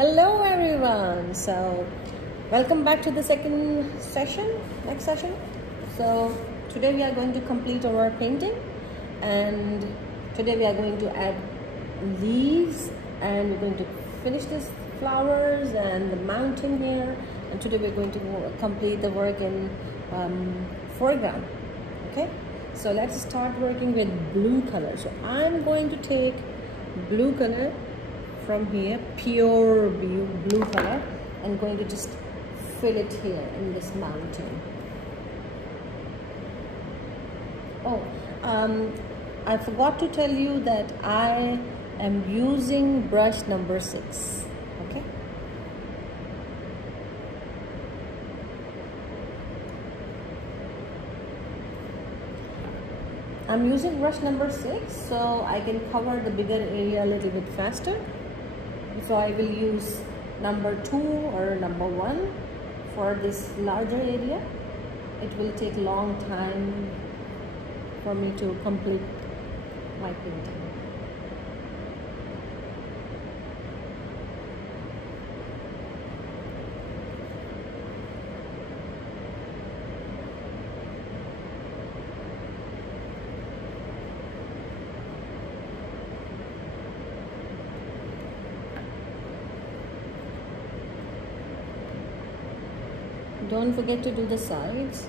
Hello everyone. So welcome back to the next session. So today we are going to complete our painting, and today we are going to add leaves, and we're going to finish this flowers and the mountain here, and today we're going to complete the work in foreground. Okay, so let's start working with blue color. So I'm going to take blue color from here, pure blue color, and going to just fill it here in this mountain. Oh, I forgot to tell you that I am using brush number 6. Okay, I'm using brush number 6 so I can cover the bigger area a little bit faster. So I will use number 2 or number 1 for this larger area. It will take a long time for me to complete my painting. Don't forget to do the sides.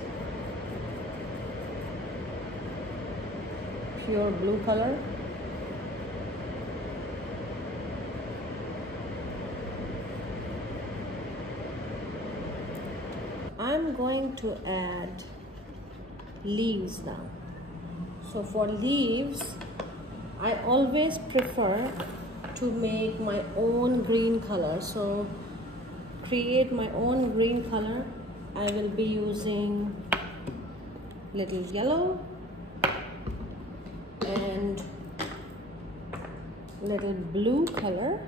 Pure blue color. I'm going to add leaves now. So for leaves, I always prefer to make my own green color. So create my own green color. I will be using little yellow and little blue color.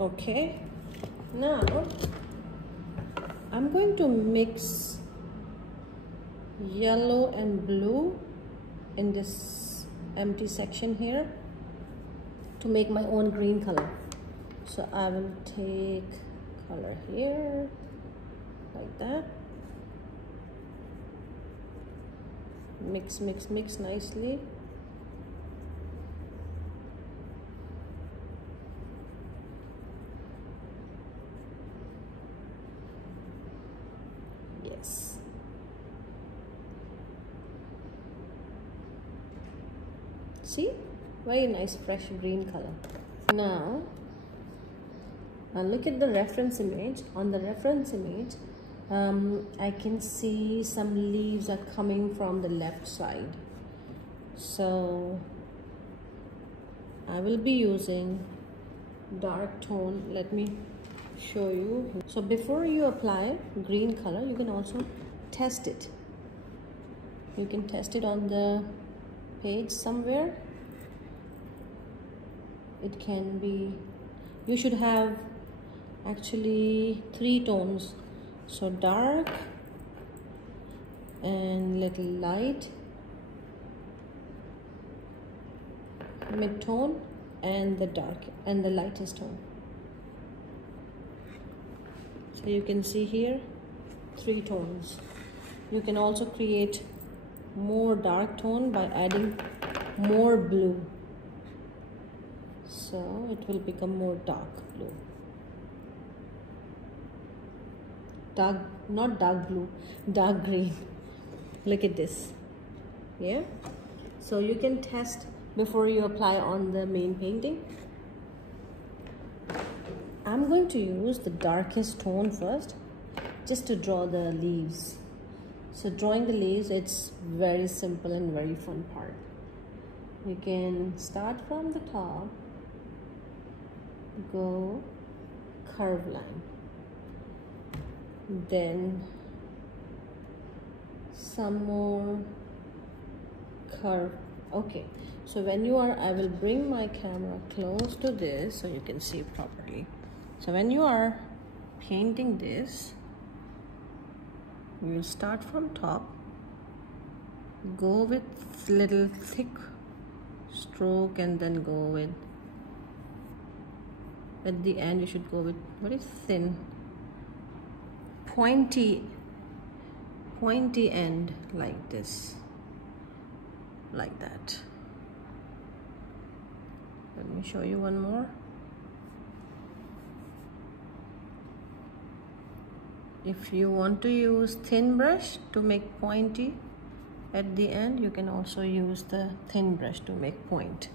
Okay, now I'm going to mix yellow and blue in this empty section here to make my own green color. So I will take color here like that, mix nicely. Yes, see, very nice fresh green color. Now look at the reference image. On the reference image, I can see some leaves are coming from the left side. So I will be using dark tone. Let me show you. So before you apply green color, you can also test it. You can test it on the page somewhere. It can be, you should have actually 3 tones, so dark and little light, mid tone, and the dark and the lightest tone. So you can see here 3 tones. You can also create more dark tone by adding more blue, so it will become more dark blue. Not dark blue, dark green. Look at this. Yeah, so you can test before you apply on the main painting. I'm going to use the darkest tone first just to draw the leaves. So drawing the leaves, it's very simple and very fun part. You can start from the top, go curve line, then some more curve. Okay, so when you are, I will bring my camera close to this so you can see properly. So when you are painting this, you will start from top, go with little thick stroke, and then go with at the end you should go with very thin, pointy end, like this, like that. Let me show you one more. If you want to use thin brush to make pointy at the end, you can also use the thin brush to make point.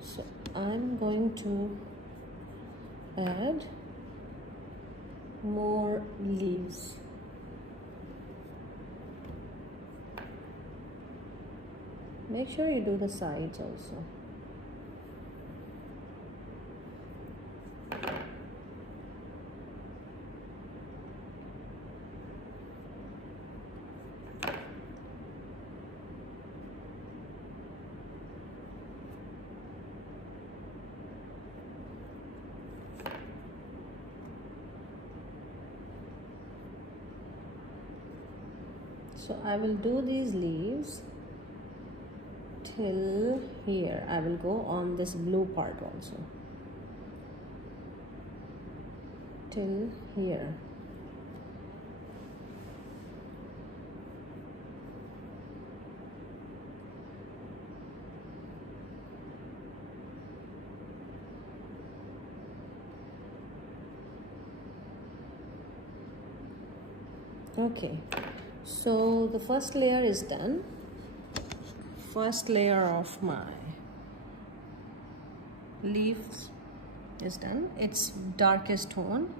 So I'm going to add more leaves. Make sure you do the sides also. So I will do these leaves till here. I will go on this blue part also till here. Okay, so the first layer is done. First layer of my leaves is done. It's darkest tone.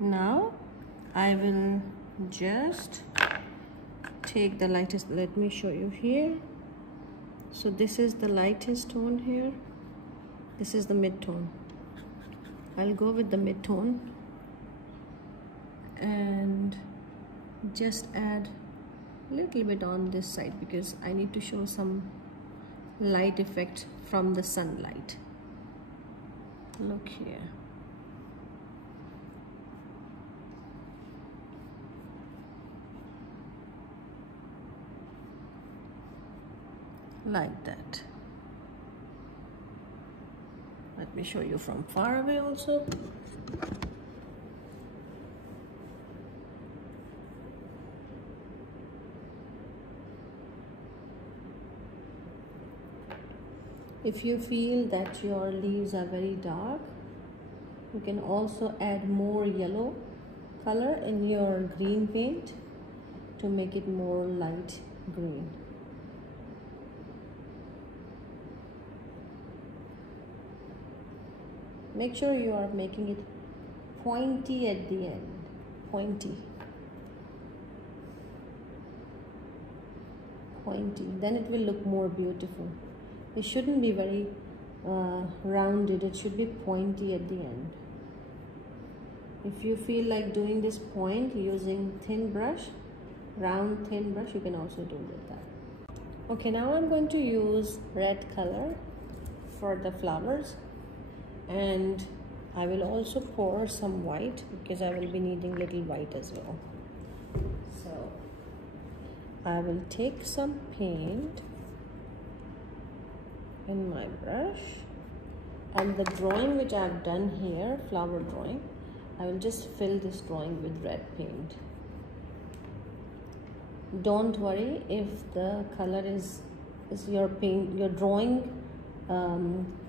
Now I will just take the lightest. Let me show you here. So this is the lightest tone here. This is the mid-tone. I'll go with the mid-tone and just add a little bit on this side because I need to show some light effect from the sunlight. Look here. Like that. Let me show you from far away also. If you feel that your leaves are very dark, you can also add more yellow color in your green paint to make it more light green. Make sure you are making it pointy at the end, pointy, then it will look more beautiful. It shouldn't be very rounded, it should be pointy at the end. If you feel like doing this point using thin brush, round thin brush, you can also do with that. Okay, now I'm going to use red color for the flowers, and I will also pour some white because I will be needing little white as well. So I will take some paint in my brush, and the drawing which I have done here, flower drawing, I will just fill this drawing with red paint. Don't worry if the color is your paint, your drawing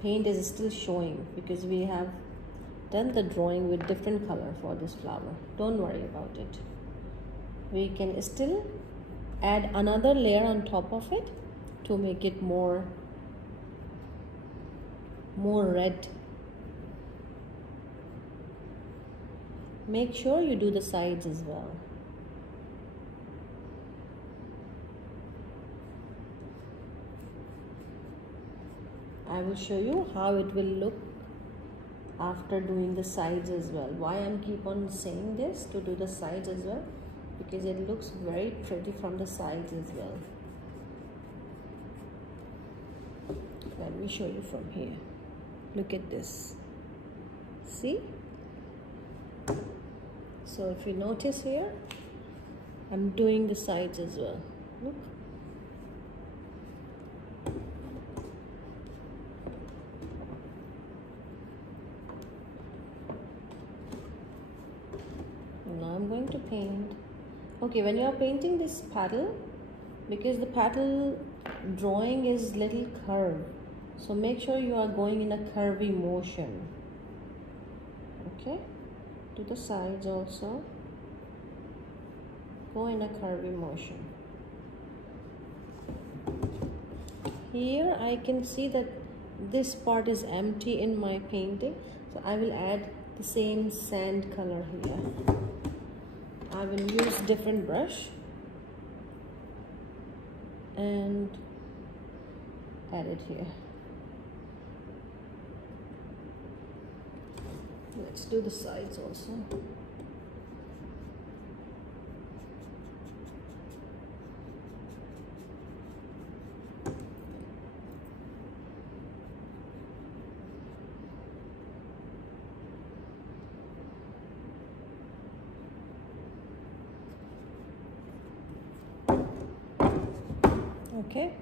paint is still showing, because we have done the drawing with different color for this flower. Don't worry about it. We can still add another layer on top of it to make it more red. Make sure you do the sides as well. I will show you how it will look after doing the sides as well. Why I'm keep on saying this, to do the sides as well, because it looks very pretty from the sides as well. Let me show you from here. Look at this. See? So if you notice here, I'm doing the sides as well. Look. going to paint. Okay, when you are painting this paddle, because the paddle drawing is little curved, so make sure you are going in a curvy motion. Okay, to the sides also go in a curvy motion. Here I can see that this part is empty in my painting, so I will add the same sand color here. I will use different brush and add it here. Let's do the sides also. Okay,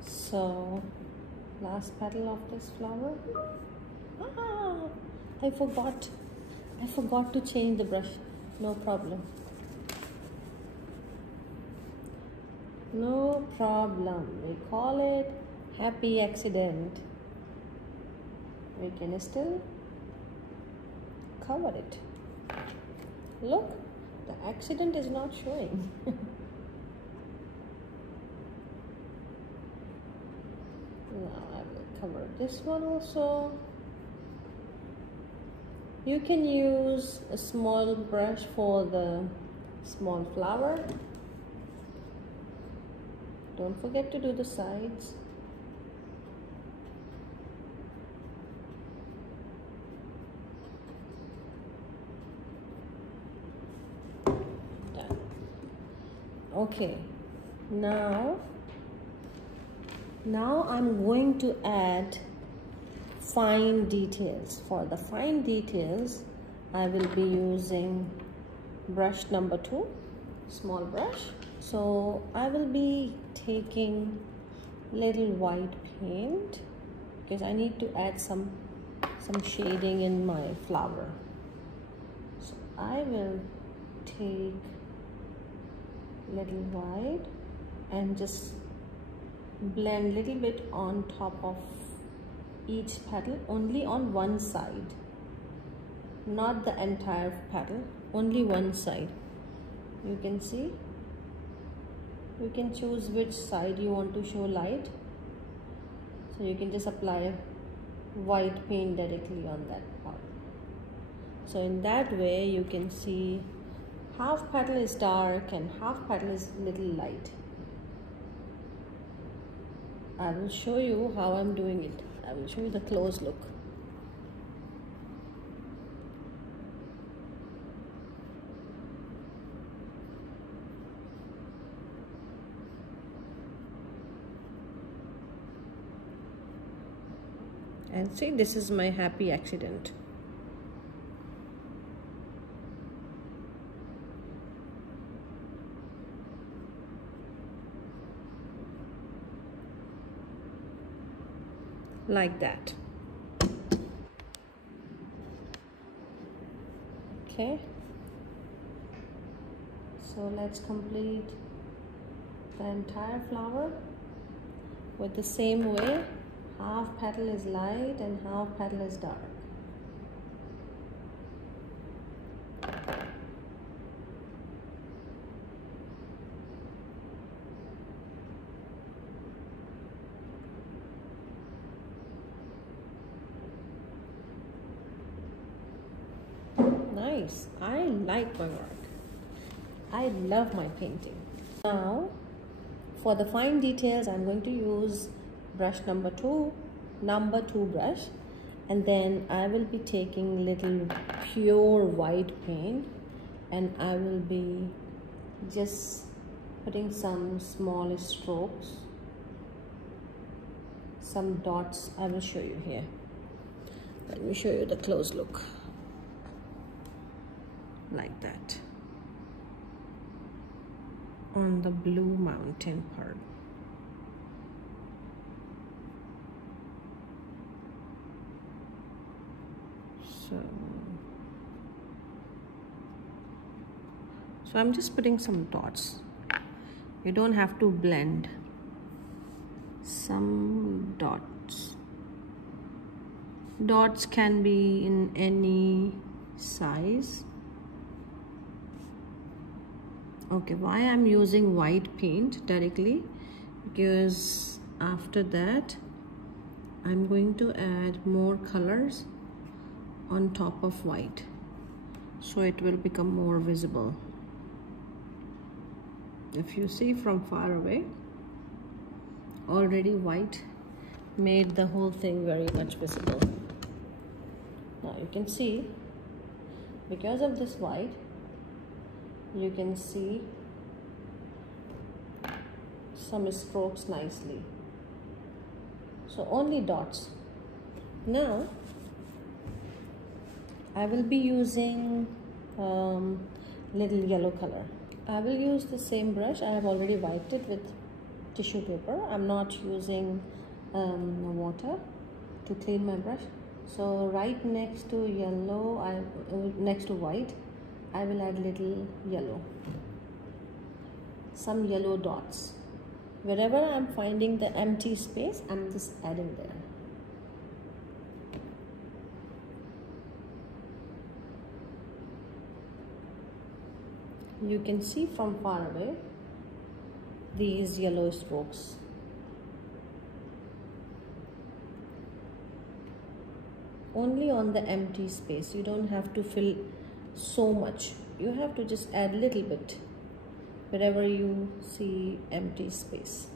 so last petal of this flower. I forgot to change the brush. No problem. No problem. We call it happy accident. We can still cover it. Look, the accident is not showing. Now I will cover this one also. You can use a small brush for the small flower. Don't forget to do the sides. Done. Okay, now I'm going to add fine details. For the fine details, I will be using brush number 2, small brush. So I will be taking little white paint because I need to add some shading in my flower. So I will take little white and just blend little bit on top of each petal, only on one side, not the entire petal, only one side. You can see, you can choose which side you want to show light, so you can just apply white paint directly on that part. So in that way you can see half petal is dark and half petal is little light. I will show you how I'm doing it. I will show you the close look. And see, this is my happy accident. Like that. Okay, so let's complete the entire flower with the same way. Half petal is light and half petal is dark. Nice. I like my work. I love my painting. Now for the fine details, I'm going to use brush number 2 brush, and then I will be taking little pure white paint and I will be just putting some small strokes, some dots. I will show you here. Let me show you the close look. Like that on the blue mountain part. So So I'm just putting some dots. You don't have to blend. Some dots. Dots can be in any size. Okay, why I'm using white paint directly? Because after that I'm going to add more colors on top of white, so it will become more visible. If you see from far away, already white made the whole thing very much visible. Now you can see, because of this white, you can see some strokes nicely. So only dots. Now I will be using little yellow color. I will use the same brush. I have already wiped it with tissue paper. I'm not using water to clean my brush. So right next to yellow, next to white, I will add little yellow. Some yellow dots. Wherever I'm finding the empty space, I'm just adding there. You can see from far away these yellow strokes. Only on the empty space. You don't have to fill so much. You have to just add little bit wherever you see empty space.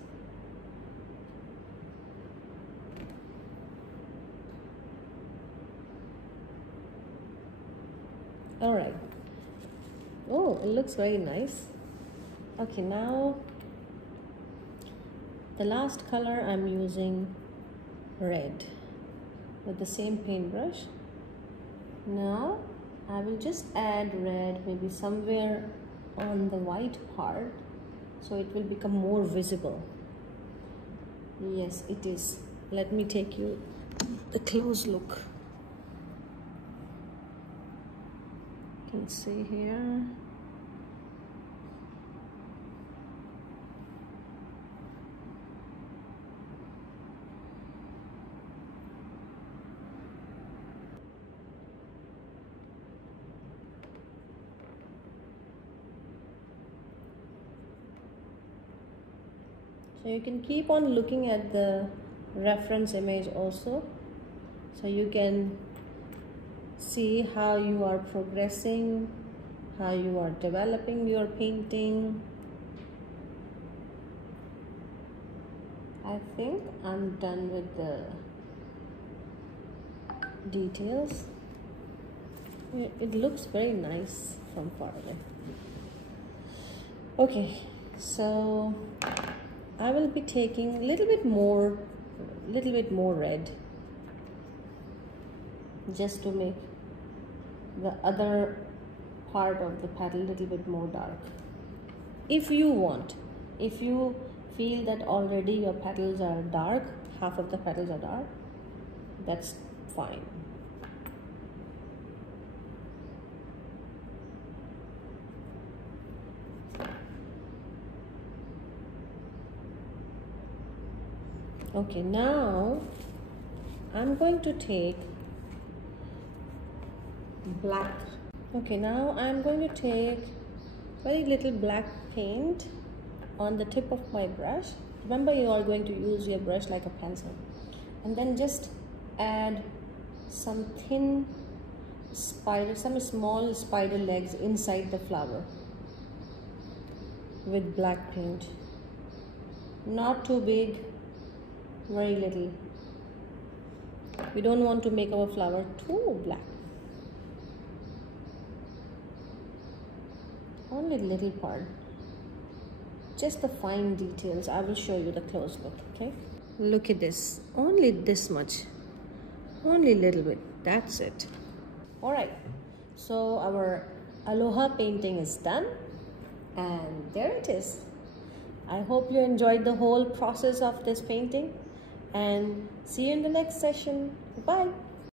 All right. Oh, it looks very nice. Okay, now the last color I'm using red with the same paintbrush. Now I will just add red maybe somewhere on the white part, so it will become more visible. Yes, it is. Let me take you the close look. You can see here. So you can keep on looking at the reference image also, so you can see how you are progressing, how you are developing your painting. I think I'm done with the details. It looks very nice from far away. Okay, so I will be taking a little bit more red, just to make the other part of the petal a little bit more dark. If you want, if you feel that already your petals are dark, half of the petals are dark, that's fine. Okay, now I'm going to take black. Okay, now I'm going to take very little black paint on the tip of my brush. Remember, you are going to use your brush like a pencil, and then just add some thin spider, some small spider legs inside the flower with black paint. Not too big, very little. We don't want to make our flower too black. Only little part, just the fine details. I will show you the close look. Okay, look at this, only this much, only little bit, that's it. All right, so our Aloha painting is done, and there it is. I hope you enjoyed the whole process of this painting, and see you in the next session. Bye.